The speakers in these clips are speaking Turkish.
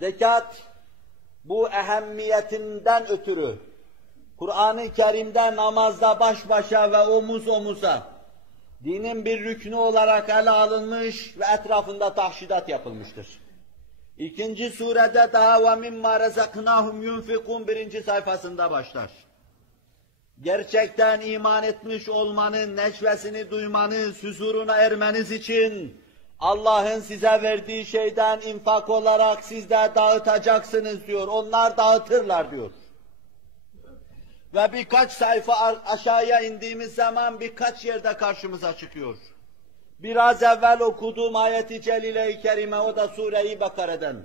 Zekat, bu ehemmiyetinden ötürü, Kur'an-ı Kerim'de namazda baş başa ve omuz omuza, dinin bir rüknü olarak ele alınmış ve etrafında tahşidat yapılmıştır. İkinci surede daha وَمِمَّا رَزَقْنَاهُمْ يُنْفِقُونَ 1. sayfasında başlar. Gerçekten iman etmiş olmanın neşvesini duymanız, huzuruna ermeniz için Allah'ın size verdiği şeyden infak olarak siz de dağıtacaksınız diyor. Onlar dağıtırlar diyor. Ve birkaç sayfa aşağıya indiğimiz zaman birkaç yerde karşımıza çıkıyor. Biraz evvel okuduğum ayet-i celile-i kerime, o da Sure-i Bakara'dan.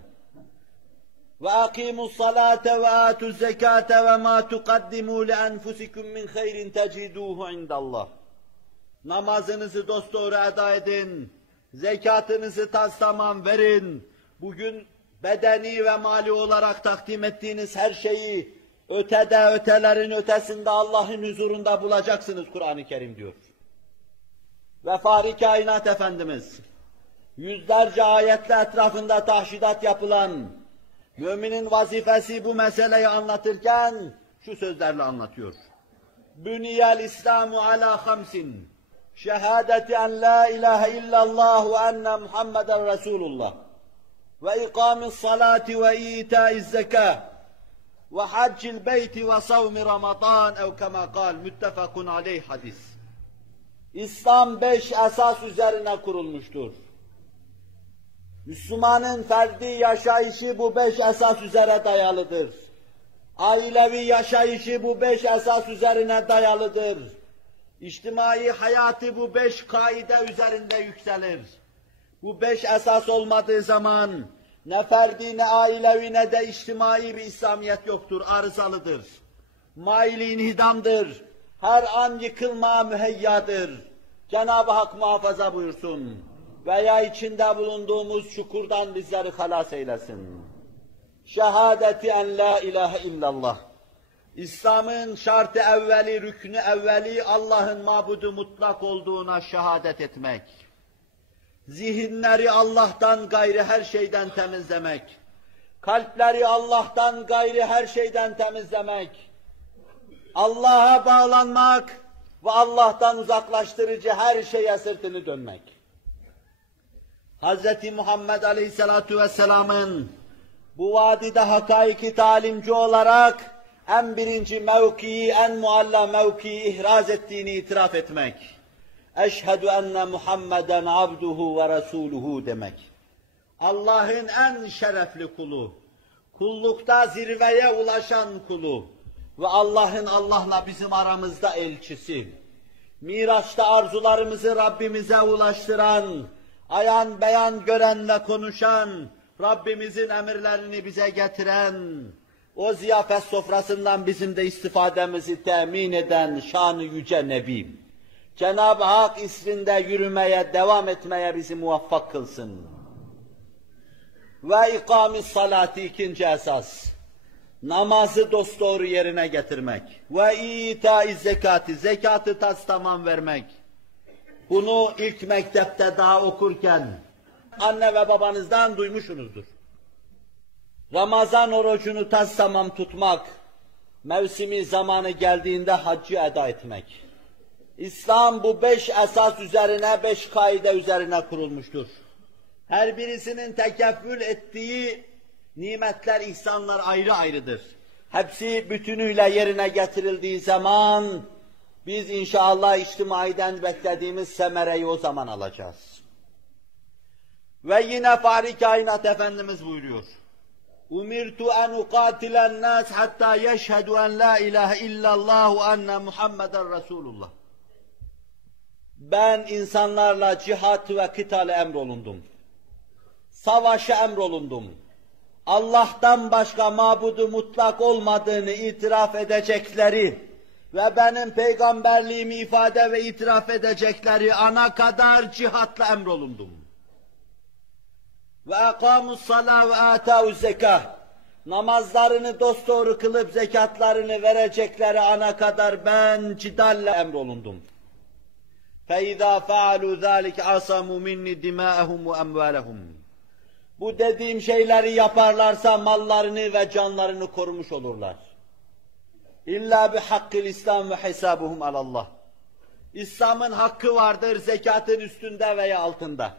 وَاَقِيمُوا الصَّلَاةَ وَآتُوا الزَّكَاةَ وَمَا تُقَدِّمُوا لِأَنْفُسِكُمْ مِنْ خَيْرٍ تَجِدُوهُ عِنْدَ اللّٰهِ. Namazınızı dosdoğru eda edin, zekatınızı tamam verin. Bugün bedeni ve mali olarak takdim ettiğiniz her şeyi ötede, ötelerin ötesinde Allah'ın huzurunda bulacaksınız Kur'an-ı Kerim diyor. Ve Fahri Kainat Efendimiz, yüzlerce ayetle etrafında tahşidat yapılan, müminin vazifesi bu meseleyi anlatırken şu sözlerle anlatıyor. Büniyel İslamu ala hamsin, şehadeti en la ilahe illallah ve enne Muhammeden Resulullah, ve ikamis salati ve itaiz zekâh, ve haccil beyti ve savmi Ramazan, ev kema kal, müttefakun aleyh hadis. İslam 5 esas üzerine kurulmuştur. Müslümanın ferdi yaşayışı bu 5 esas üzere dayalıdır. Ailevi yaşayışı bu 5 esas üzerine dayalıdır. İçtimai hayatı bu 5 kaide üzerinde yükselir. Bu 5 esas olmadığı zaman ne ferdi, ne ailevi, ne de içtimai bir İslamiyet yoktur, arızalıdır. Mail-i inhidamdır, her an yıkılmaya müheyyadır. Cenab-ı Hak muhafaza buyursun veya içinde bulunduğumuz çukurdan bizleri halas eylesin. Şehadeti en la ilahe illallah. İslam'ın şart-ı evveli, rüknü evveli Allah'ın mabudu mutlak olduğuna şehadet etmek. Zihinleri Allah'tan gayri her şeyden temizlemek. Kalpleri Allah'tan gayri her şeyden temizlemek. Allah'a bağlanmak ve Allah'tan uzaklaştırıcı her şeye sırtını dönmek. Hz. Muhammed Aleyhisselatu Vesselam'ın bu vadide hakaiki talimci olarak en birinci mevkii, en mualla mevkii ihraz ettiğini itiraf etmek. Eşhedü enne Muhammeden abduhu ve resuluhu demek. Allah'ın en şerefli kulu, kullukta zirveye ulaşan kulu ve Allah'la bizim aramızda elçisi, Miraç'ta arzularımızı Rabbimize ulaştıran, ayan beyan gören ve konuşan, Rabbimizin emirlerini bize getiren, o ziyafet sofrasından bizim de istifademizi temin eden şan-ı yüce Nebim. Cenab-ı Hak isrinde yürümeye, devam etmeye bizi muvaffak kılsın. Ve ikamis salati 2. esas. Namazı dosdoğru yerine getirmek. Ve itaiz zekati, zekatı tamam vermek. Bunu ilk mektepte daha okurken anne ve babanızdan duymuşsunuzdur. Ramazan orucunu tamam tutmak, mevsimi zamanı geldiğinde haccı eda etmek. İslam bu 5 esas üzerine, 5 kaide üzerine kurulmuştur. Her birisinin tekeffül ettiği nimetler, ihsanlar ayrı ayrıdır. Hepsi bütünüyle yerine getirildiği zaman biz inşallah içtimaiden beklediğimiz semereyi o zaman alacağız. Ve yine Fahri Kainat Efendimiz buyuruyor. Umirtu en uqatilen nas hatta yeşhedü en la ilahe illallah ve enne Muhammeden Resulullah. Ben insanlarla cihat ve kıtale emrolundum. Savaşa emrolundum. Allah'tan başka mabudu mutlak olmadığını itiraf edecekleri ve benim peygamberliğimi ifade ve itiraf edecekleri ana kadar cihatla emrolundum. Ve ekamus salâ ve âtâuz zekâh. Namazlarını dosdoğru kılıp zekatlarını verecekleri ana kadar ben cidalle emrolundum. فَاِذَا فَعَلُوا ذَٰلِكَ عَصَمُوا مِنِّ دِمَاءَهُمْ وَاَمْوَالَهُمْ. Bu dediğim şeyleri yaparlarsa mallarını ve canlarını korumuş olurlar. İlla bi hakkil İslam ve hesabuhum alallah. İslam'ın hakkı vardır zekatın üstünde veya altında.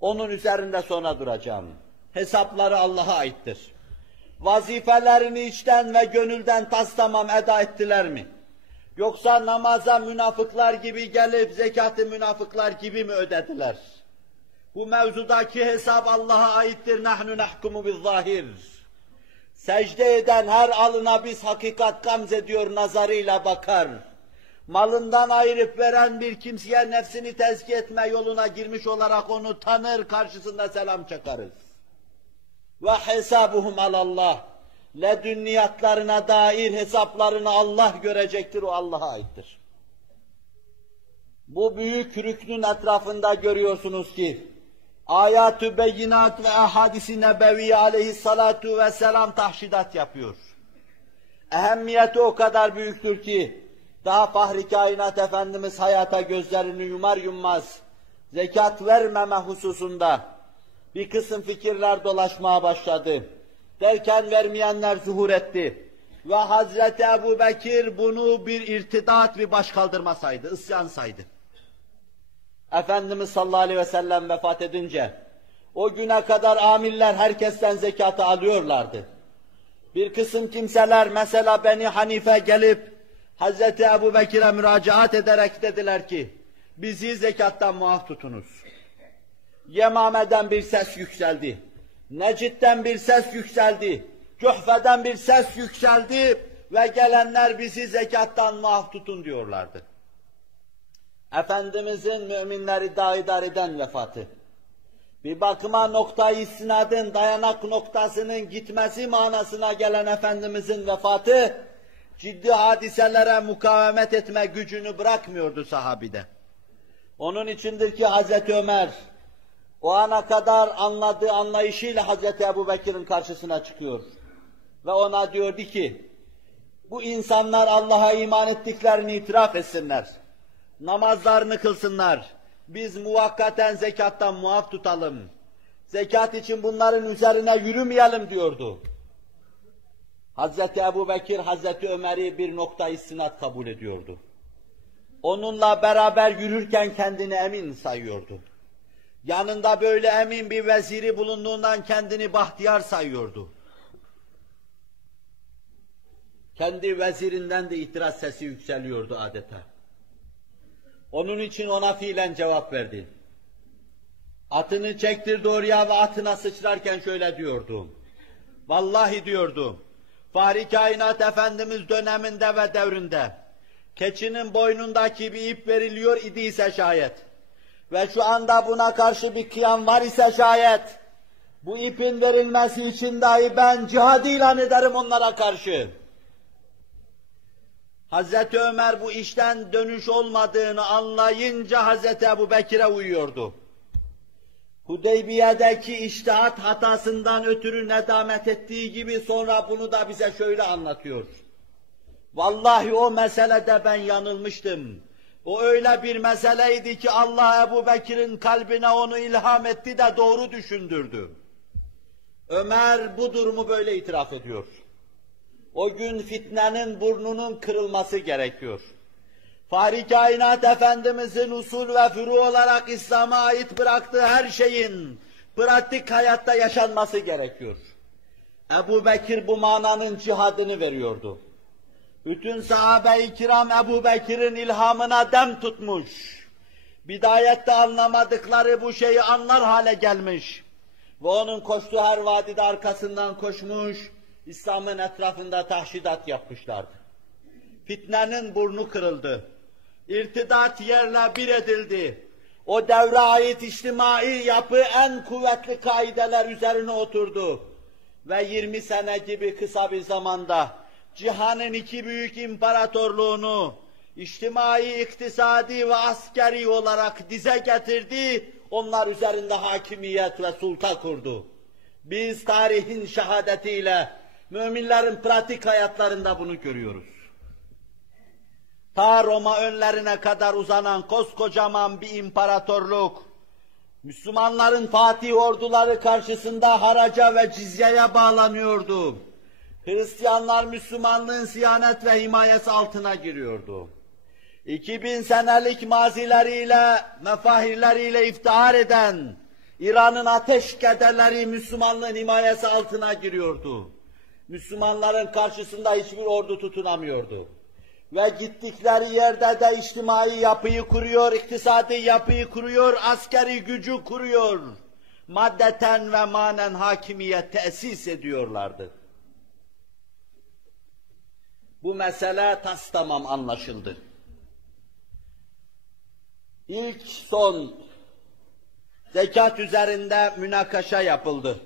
Onun üzerinde sonra duracağım. Hesapları Allah'a aittir. Vazifelerini içten ve gönülden tamam eda ettiler mi? Yoksa namaza münafıklar gibi gelip zekatı münafıklar gibi mi ödediler? Bu mevzudaki hesap Allah'a aittir. Nahnu nahkumu bizzahir. Secde eden her alına biz hakikat gamzediyor nazarıyla bakar. Malından ayırıp veren bir kimseye nefsini tezkiye etme yoluna girmiş olarak onu tanır, karşısında selam çakarız. Ve hesabuhum alallah. Ledünniyatlarına dair hesaplarını Allah görecektir, o Allah'a aittir. Bu büyük rüknün etrafında görüyorsunuz ki, ayat-ı beyinat ve ahadis-i nebeviye aleyhissalatu vesselam tahşidat yapıyor. Ehemmiyeti o kadar büyüktür ki, daha Fahri Kainat Efendimiz hayata gözlerini yumar yummaz, zekat vermeme hususunda bir kısım fikirler dolaşmaya başladı. Derken vermeyenler zuhur etti. Ve Hazreti Ebu Bekir bunu bir irtidat, bir başkaldırma saydı, isyan saydı. Efendimiz sallallahu aleyhi ve sellem vefat edince, o güne kadar amiller herkesten zekatı alıyorlardı. Bir kısım kimseler, mesela Beni Hanife gelip, Hazreti Ebu Bekir'e müracaat ederek dediler ki, bizi zekattan muaf tutunuz. Yemame'den bir ses yükseldi. Necid'den bir ses yükseldi. Cuhfe'den bir ses yükseldi ve gelenler bizi zekattan muaf tutun diyorlardı. Efendimizin müminleri dahidariden vefatı. Bir bakıma noktayı istinadın, dayanak noktasının gitmesi manasına gelen Efendimizin vefatı, ciddi hadiselere mukavemet etme gücünü bırakmıyordu sahabide. Onun içindir ki Hazreti Ömer, o ana kadar anladığı anlayışıyla Hazreti Ebu Bekir'in karşısına çıkıyor. Ve ona diyordu ki, bu insanlar Allah'a iman ettiklerini itiraf etsinler. Namazlarını kılsınlar. Biz muvakkaten zekattan muaf tutalım. Zekat için bunların üzerine yürümeyelim diyordu. Hazreti Ebu Bekir, Hazreti Ömer'i bir nokta istinad kabul ediyordu. Onunla beraber yürürken kendini emin sayıyordu. Yanında böyle emin bir veziri bulunduğundan kendini bahtiyar sayıyordu. Kendi vezirinden de itiraz sesi yükseliyordu adeta. Onun için ona fiilen cevap verdi. Atını çektirdi oraya ve atına sıçrarken şöyle diyordu. Vallahi diyordu, Fahri Kainat Efendimiz döneminde ve devrinde keçinin boynundaki bir ip veriliyor idiyse şayet ve şu anda buna karşı bir kıyam var ise şayet, bu ipin verilmesi için dahi ben cihad ilan ederim onlara karşı. Hazreti Ömer bu işten dönüş olmadığını anlayınca Hazreti Ebu Bekir'e uyuyordu. Hudeybiye'deki içtihat hatasından ötürü nedamet ettiği gibi sonra bunu da bize şöyle anlatıyor. Vallahi o meselede ben yanılmıştım. O öyle bir meseleydi ki Allah Ebu Bekir'in kalbine onu ilham etti de doğru düşündürdü. Ömer bu durumu böyle itiraf ediyor. O gün fitnenin burnunun kırılması gerekiyor. Fahri Kainat Efendimizin usul ve furu olarak İslam'a ait bıraktığı her şeyin pratik hayatta yaşanması gerekiyor. Ebu Bekir bu mananın cihadını veriyordu. Bütün sahabe-i kiram Ebu Bekir'in ilhamına dem tutmuş. Bidayette anlamadıkları bu şeyi anlar hale gelmiş. Ve onun koştuğu her vadide arkasından koşmuş, İslam'ın etrafında tahşidat yapmışlardı. Fitnenin burnu kırıldı. İrtidat yerle bir edildi. O devre ait içtimai yapı en kuvvetli kaideler üzerine oturdu. Ve 20 sene gibi kısa bir zamanda cihanın iki büyük imparatorluğunu içtimai, iktisadi ve askeri olarak dize getirdi. Onlar üzerinde hakimiyet ve sulta kurdu. Biz tarihin şehadetiyle müminlerin pratik hayatlarında bunu görüyoruz. Ta Roma önlerine kadar uzanan koskocaman bir imparatorluk, Müslümanların Fatih orduları karşısında haraca ve cizyeye bağlanıyordu. Hristiyanlar Müslümanlığın siyanet ve himayesi altına giriyordu. 2000 senelik mazileriyle, mefahirleriyle iftihar eden İran'ın ateş kederleri Müslümanlığın himayesi altına giriyordu. Müslümanların karşısında hiçbir ordu tutunamıyordu. Ve gittikleri yerde de içtimai yapıyı kuruyor, iktisadi yapıyı kuruyor, askeri gücü kuruyor. Maddeten ve manen hakimiyet tesis ediyorlardı. Bu mesele tamam anlaşıldı. İlk son zekat üzerinde münakaşa yapıldı.